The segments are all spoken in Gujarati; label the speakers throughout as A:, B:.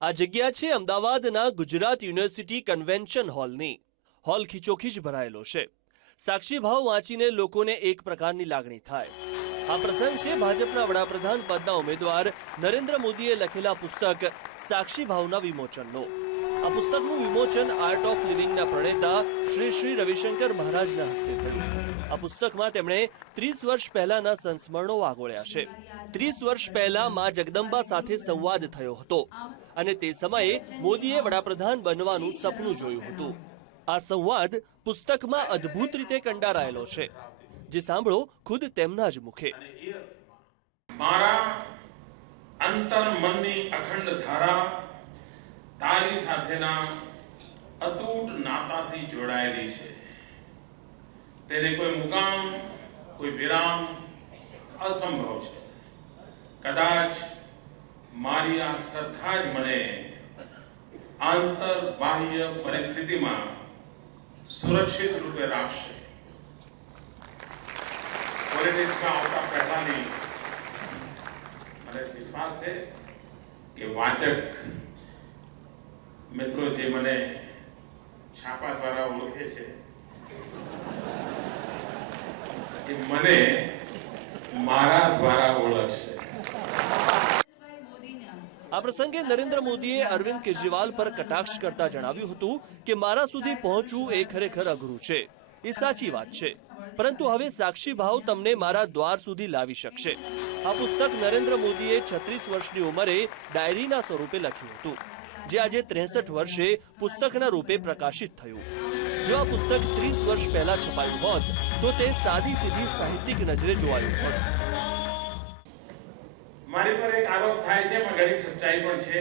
A: આ જગ્યા છે અમદાવાદના ગુજરાત યુનિવર્સિટી કન્વેન્શન હોલની. હોલ ખીચોખીચ ભરાયેલો છે. સાક્ષી ભાવ વાંચીને લોકોને એક પ્રકારની લાગણી થાય. આ પ્રસંગ છે ભાજપના વડાપ્રધાન પદના ઉમેદવાર નરેન્દ્ર મોદીએ લખેલા પુસ્તક સાક્ષી ભાવના વિમોચનનો. આ પુસ્તકનું વિમોચન આર્ટ ઓફ લિવિંગના પ્રણેતા શ્રી શ્રી રવિશંકર મહારાજના હસ્તે થયું. આ પુસ્તકમાં તેમણે ત્રીસ વર્ષ પહેલાના સંસ્મરણો વાગોળ્યા છે. ત્રીસ વર્ષ પહેલા માં જગદંબા સાથે સંવાદ થયો હતો. અને તે સમયે મોદીએ વડાપ્રધાન બનવાનું સપનું જોયું હતું. આ સંવાદ પુસ્તકમાં અદ્ભુત રીતે કંડારાયેલો છે. જે સાંભળો ખુદ તેમના જ મુખે.
B: મારા અંતર મનની અખંડ ધારા તારી સાથેના અતૂટ નાતાથી જોડાયેલી છે. તેને કોઈ મુકામ, કોઈ વિરામ અસંભવ છે. કદાચ મારી આ જ મને આંતર બાહ્ય પરિસ્થિતિમાં સુરક્ષિત રૂપે રાખશે. વાચક મિત્રો જે મને છાપા દ્વારા ઓળખે છે, એ મને મારા દ્વારા ઓળખશે.
A: આ પ્રસંગે નરેન્દ્ર મોદીએ અરવિંદ કેજરીવાલ પર કટાક્ષ કરતા જણાવ્યું હતું કે મારા સુધી પહોંચવું એ ખરેખર અઘરું છે. એ સાચી વાત છે. પરંતુ હવે સાક્ષી ભાવ તમને મારા દ્વાર સુધી લાવી શકશે. આ પુસ્તક નરેન્દ્ર મોદીએ છત્રીસ વર્ષની ઉંમરે ડાયરીના સ્વરૂપે લખ્યું હતું. જે આજે ત્રેસઠ વર્ષે પુસ્તકના રૂપે પ્રકાશિત થયું. જો આ પુસ્તક ત્રીસ વર્ષ પહેલા છપાયું હોત, તો તે સાદી સીધી સાહિત્યિક નજરે જોવાયું હોત.
B: મારી પર એક આરોપ થાય છે પણ ઘણી સચ્ચાઈ પણ છે.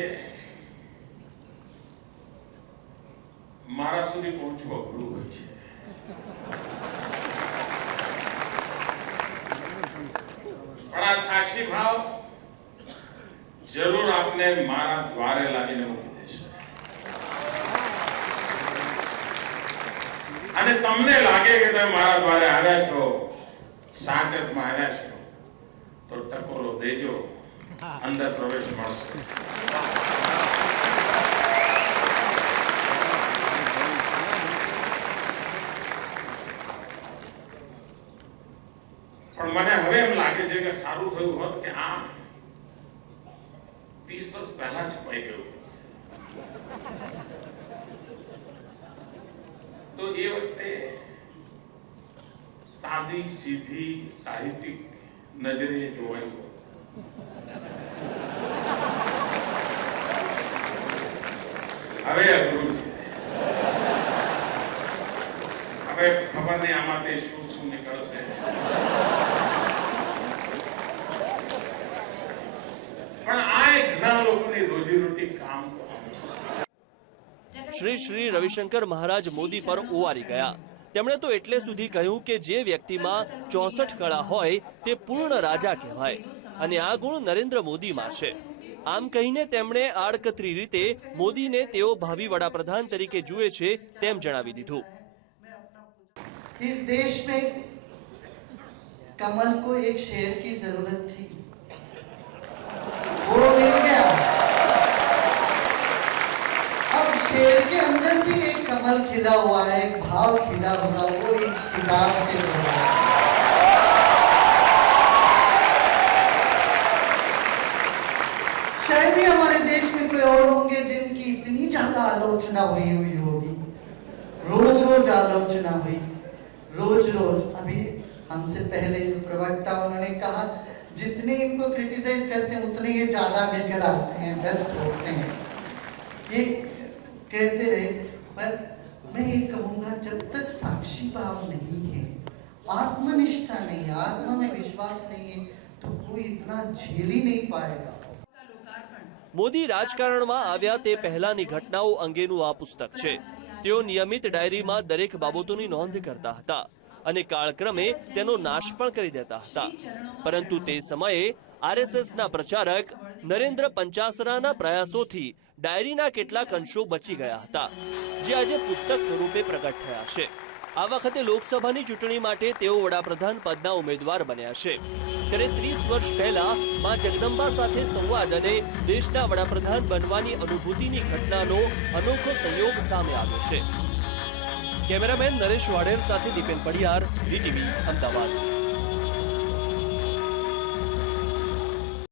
B: મારા સુધી પહોંચવું અઘરું હોય છે. પણ આ સાક્ષી ભાવ જરૂર આપને મારા દ્વારે લાવીને મૂકી દેશે. અને તમને લાગે કે તમે મારા દ્વારે આવ્યા છો, સાકતમાં આવ્યા છો, તો ટકોરો દેજો. અંદર પ્રવેશ મળશે પણ મને હવે એમ લાગે છે કે સારું થયું હોત કે આ ત્રીસ વર્ષ પહેલા જ પડી ગયું તો એ વખતે સાદી, સીધી સાહિત્યિક નજરે જોવાયું હોત. હવે અઘરું છે હવે ખબર નહીં આમાંથી શું શું નીકળશે? પણ આ ઘણા લોકોની રોજીરોટી કામ
A: શ્રી શ્રી રવિશંકર મહારાજ મોદી પર ઓવારી ગયા. તેમણે તો એટલે સુધી કહ્યું કે જે વ્યક્તિમાં ચોસઠ કળા હોય તે પૂર્ણ રાજા કહેવાય અને આ ગુણ નરેન્દ્ર મોદીમાં છે. આમ કહીને તેમણે આડકતરી રીતે મોદીને તેઓ ભાવિ વડાપ્રધાન તરીકે જુએ છે તેમ જણાવી દીધું.
C: इस देश में कमल को एक शेर की ज़रूरत थी। वो मिल गया। अब शेर के अंदर भी एक कमल खिला हुआ है, एक भाव खिला हुआ, वो इस किताब से मिला। शायद ही हमारे देश में कोई और होंगे जिनकी इतनी ज़्यादा आलोचना हुई हुई हमसे पहले जो प्रवक्ता उन्होंने कहा जितने इनको क्रिटिसाइज करते हैं उतने ये ज्यादा लेकर आते हैं बेस्ट होते हैं ये कहते रहे पर मैं ये कहूंगा जब तक साक्षी भाव नहीं है आत्मनिष्ठा नहीं है आत्मा में विश्वास नहीं है तो कोई इतना झेल ही नहीं पाएगा
A: મોદી રાજકારણમાં આવ્યા તે પહેલાની ઘટનાઓ અંગેનું આ પુસ્તક છે તેઓ નિયમિત ડાયરીમાં દરેક બાબતોની નોંધ કરતા હતા અને કાળક્રમે તેનો નાશ પણ કરી દેતા હતા. પરંતુ તે સમયે આરએસએસના પ્રચારક નરેન્દ્ર પંચાસરાના પ્રયાસોથી ડાયરીના કેટલાક અંશો બચી ગયા હતા, જે આજે પુસ્તક સ્વરૂપે પ્રગટ થયા છે. આ વખતે લોકસભાની ચૂંટણી માટે તેઓ વડાપ્રધાન પદના ઉમેદવાર બન્યા છે. ત્યારે ત્રીસ વર્ષ પહેલા મા જગદંબા સાથે સંવાદ અને દેશના વડાપ્રધાન બનવાની અનુભૂતિની ઘટનાનો અનોખો સંયોગ સામે આવ્યો છે. કેમેરામેન નરેશ વાડેર સાથે દીપેન પડિયાર ડીટીવી અમદાવાદ.